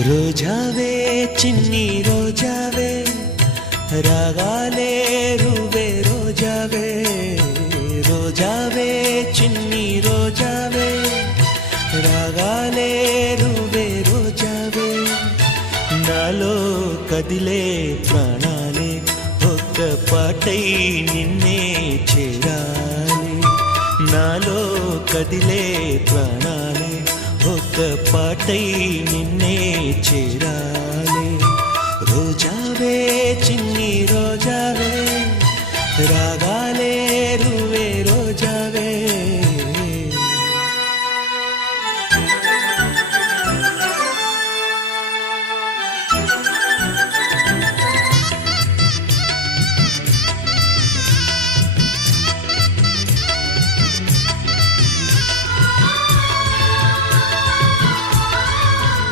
రోజావే చిన్ని రోజావే రాగాలే రువే రోజావే రోజావే చిన్ని రోజావే రాగాలే రువే రోజావే నాలో కదిలే ప్రాణాలే ఒక్క పాటై నిన్నే చేరాలి నాలో కదిలే ప్రాణాలే ఒక్క పాటై నిన్నే చేరాలి రోజావే చిన్ని రోజావే రాగా